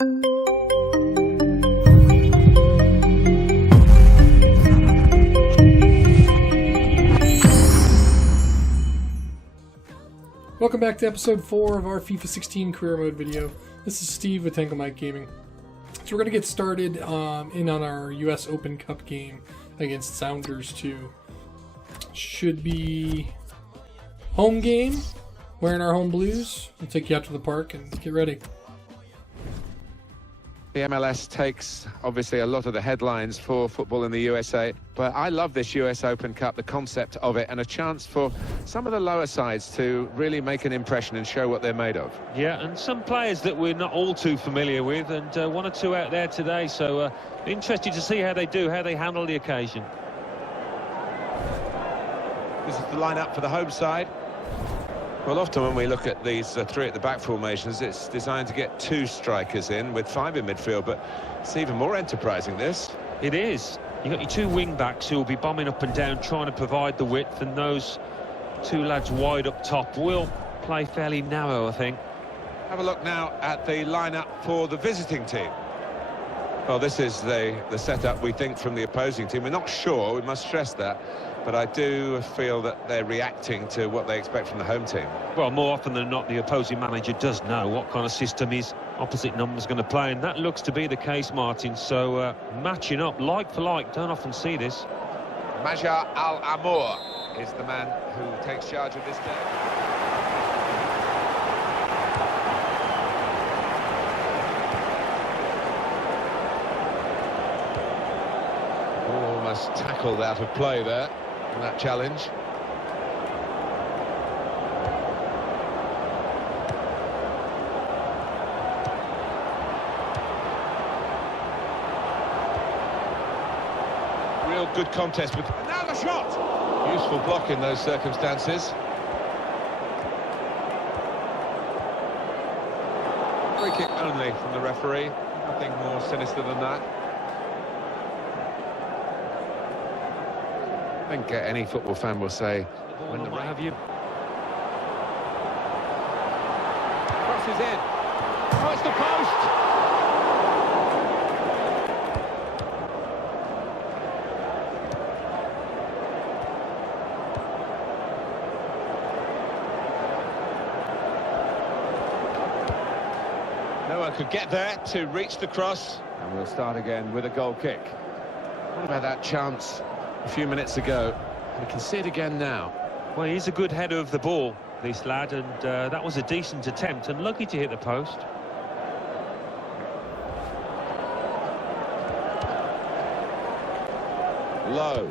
Welcome back to episode 4 of our FIFA 16 career mode video. This is Steve with Tangle Mike Gaming. So we're going to get started in on our US Open Cup game against Sounders 2. Should be home game, wearing our home blues. We'll take you out to the park and get ready. The MLS takes, obviously, a lot of the headlines for football in the USA, but I love this US Open Cup, the concept of it, and a chance for some of the lower sides to really make an impression and show what they're made of. Yeah, and some players that we're not all too familiar with, and one or two out there today, so interested to see how they do, how they handle the occasion. This is the lineup for the home side. Well, often when we look at these three at the back formations, it's designed to get 2 strikers in with 5 in midfield, but it's even more enterprising, this. It is. You've got your 2 wing-backs who will be bombing up and down, trying to provide the width, and those 2 lads wide up top will play fairly narrow, I think. Have a look now at the lineup for the visiting team. Well, this is the setup, we think, from the opposing team. We're not sure, we must stress that, but I do feel that they're reacting to what they expect from the home team. Well, more often than not, the opposing manager does know what kind of system his opposite number's going to play, and that looks to be the case, Martin. So matching up like for like, don't often see this. Majar Al-Amour is the man who takes charge of this game. Almost tackled out of play there in that challenge. Real good contest with... And now the shot! Useful block in those circumstances. Free kick only from the referee. Nothing more sinister than that. I think any football fan will say, when the have you. Crosses in. Oh, it's the post! No one could get there to reach the cross. And we'll start again with a goal kick. What about that chance a few minutes ago? We can see it again now. Well, he's a good header of the ball, this lad, and that was a decent attempt, and lucky to hit the post. Low.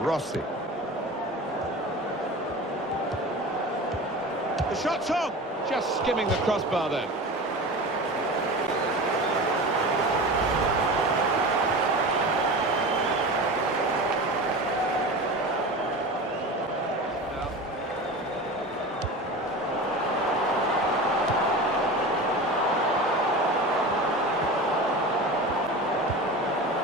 Rossi. The shot's on! Just skimming the crossbar then.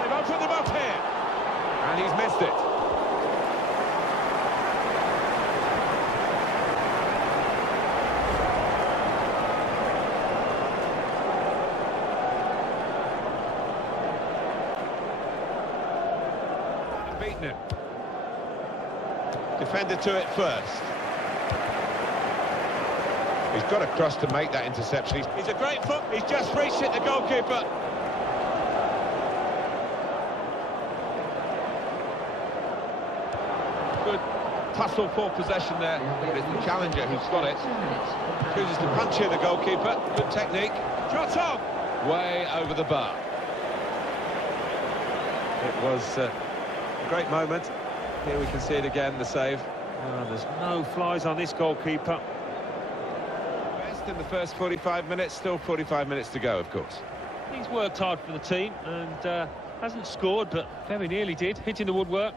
They've opened them up here. And he's missed it. Beaten him. Defender to it first. He's got a cross to make that interception. He's a great foot. He's just reached it, the goalkeeper. Good tussle for possession there. But it's the challenger who's got it. Chooses to punch here, the goalkeeper. Good technique. Shot on! Way over the bar. It was a great moment. Here we can see it again, the save. Oh, there's no flies on this goalkeeper. Best in the first 45 minutes, still 45 minutes to go, of course. He's worked hard for the team and hasn't scored, but very nearly did, hitting the woodwork.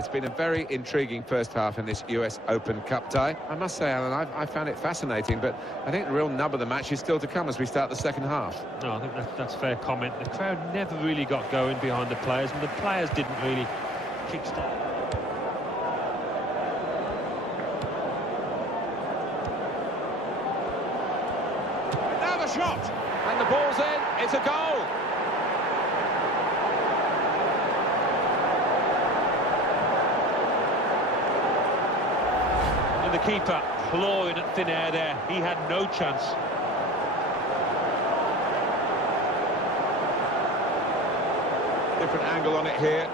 It's been a very intriguing first half in this US Open Cup tie. I must say, Alan, I found it fascinating, but I think the real nub of the match is still to come as we start the second half. No, I think that's a fair comment. The crowd never really got going behind the players, and the players didn't really kickstart. Now the shot! And the ball's in. It's a goal! And the keeper clawing at thin air there. He had no chance. Different angle on it here.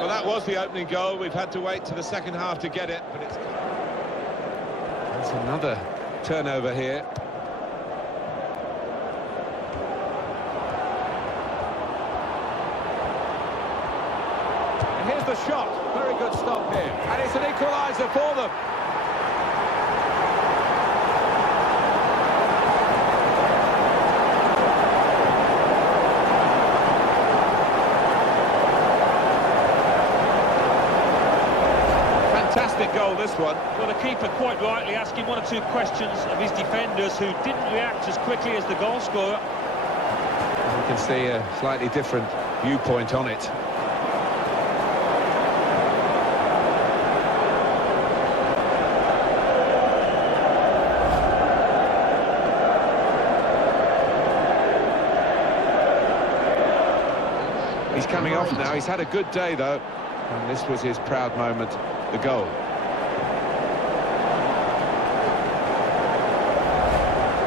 Well, that was the opening goal. We've had to wait to the second half to get it, but it's... That's another turnover here. And here's the shot. Very good stop here. And it's an equaliser for them. Fantastic goal, this one. Well, the keeper quite rightly asking one or two questions of his defenders, who didn't react as quickly as the goal scorer. You can see a slightly different viewpoint on it. He's coming off now. He's had a good day, though. And this was his proud moment, the goal.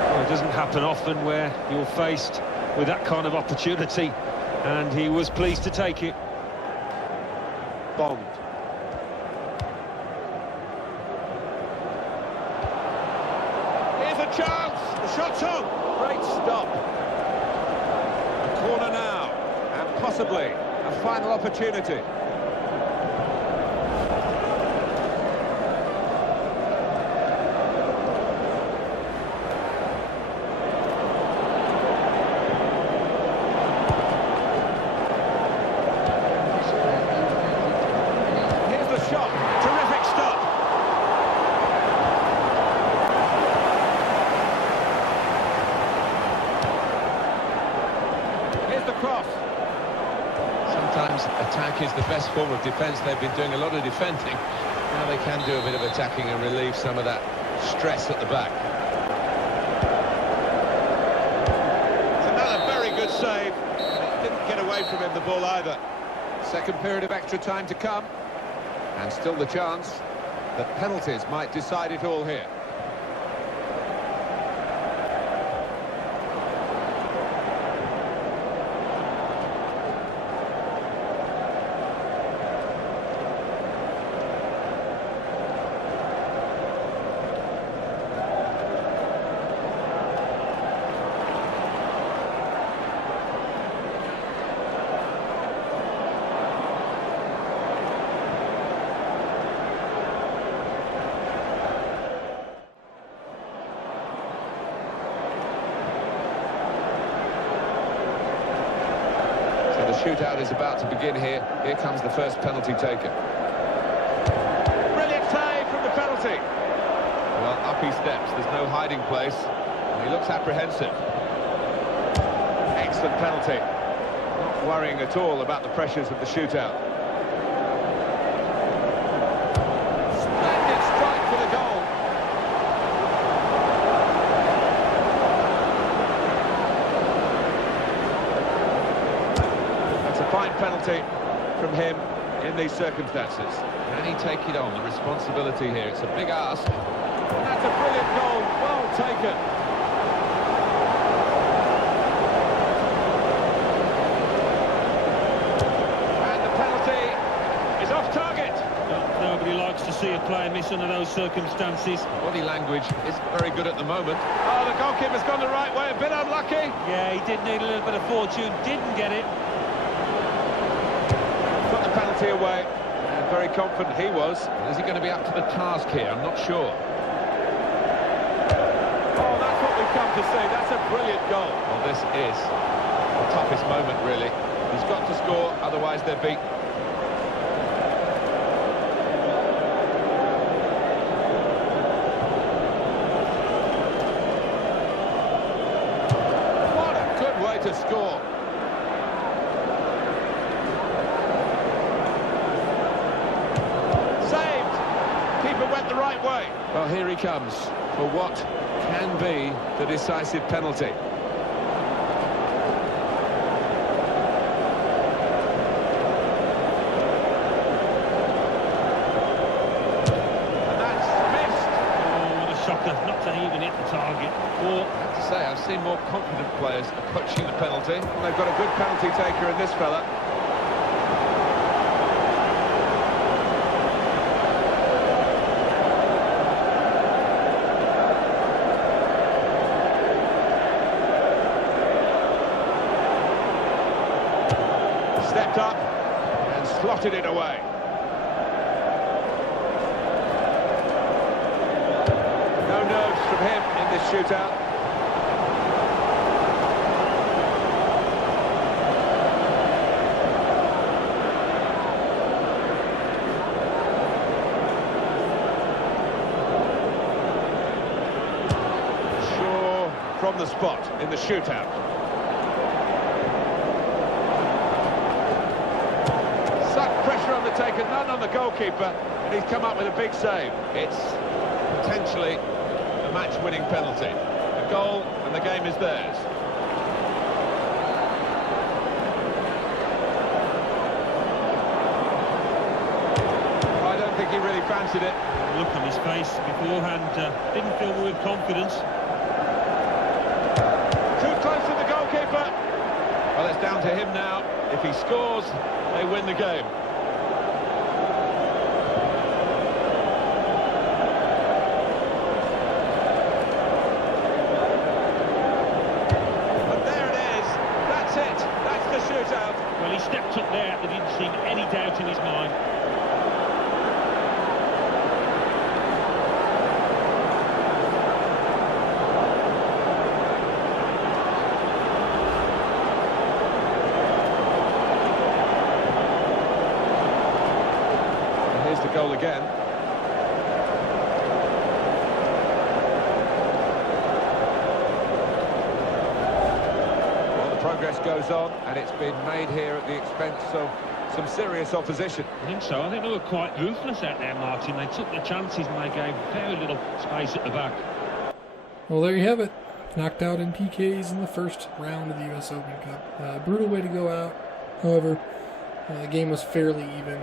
Well, it doesn't happen often where you're faced with that kind of opportunity, and he was pleased to take it. Bond. Here's a chance. The shot's on. Great stop. A corner now, and possibly a final opportunity. Sometimes attack is the best form of defence. They've been doing a lot of defending. Now they can do a bit of attacking and relieve some of that stress at the back. It's another very good save. It didn't get away from him, the ball, either. Second period of extra time to come. And still the chance that penalties might decide it all here. The shootout is about to begin here. Here comes the first penalty taken. Brilliant save from the penalty. Well, up he steps. There's no hiding place. And he looks apprehensive. Excellent penalty. Not worrying at all about the pressures of the shootout. Splendid strike for the goal. Fine penalty from him in these circumstances. Can he take it on, the responsibility here? It's a big ask. And that's a brilliant goal, well taken. And the penalty is off target. Nobody likes to see a player miss under those circumstances. Body language isn't very good at the moment. Oh, the goalkeeper's gone the right way, a bit unlucky. Yeah, he did need a little bit of fortune, didn't get it. penalty away, and very confident he was. Is he going to be up to the task here? I'm not sure. Oh, that's what we've come to see. That's a brilliant goal. Well, this is the toughest moment, really. He's got to score, otherwise they're beaten. What a good way to score. Went the right way. Well, here he comes for what can be the decisive penalty. And that's missed. Oh, what a shocker, not to even hit the target. Or, I have to say, I've seen more confident players approaching the penalty. Well, they've got a good penalty taker in this fella. Stepped up and slotted it away. No nerves from him in this shootout. Sure, from the spot in the shootout. Pressure undertaken, none on the goalkeeper, and he's come up with a big save. It's potentially a match-winning penalty. A goal, and the game is theirs. I don't think he really fancied it. Look on his face beforehand, didn't fill me with confidence. Too close to the goalkeeper. Well, it's down to him now. If he scores, they win the game. Well, he stepped up there, there didn't seem any doubt in his mind. And here's the goal again. Progress goes on, and it's been made here at the expense of some serious opposition. I think so. I think they were quite ruthless out there, Martin. They took the chances and they gave very little space at the back. Well, there you have it. Knocked out in PKs in the first round of the US Open Cup. Brutal way to go out. However, the game was fairly even.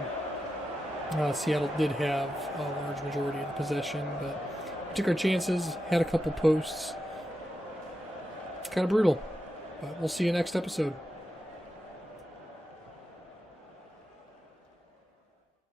Seattle did have a large majority of the possession, but we took our chances, had a couple posts. Kind of brutal. But we'll see you next episode.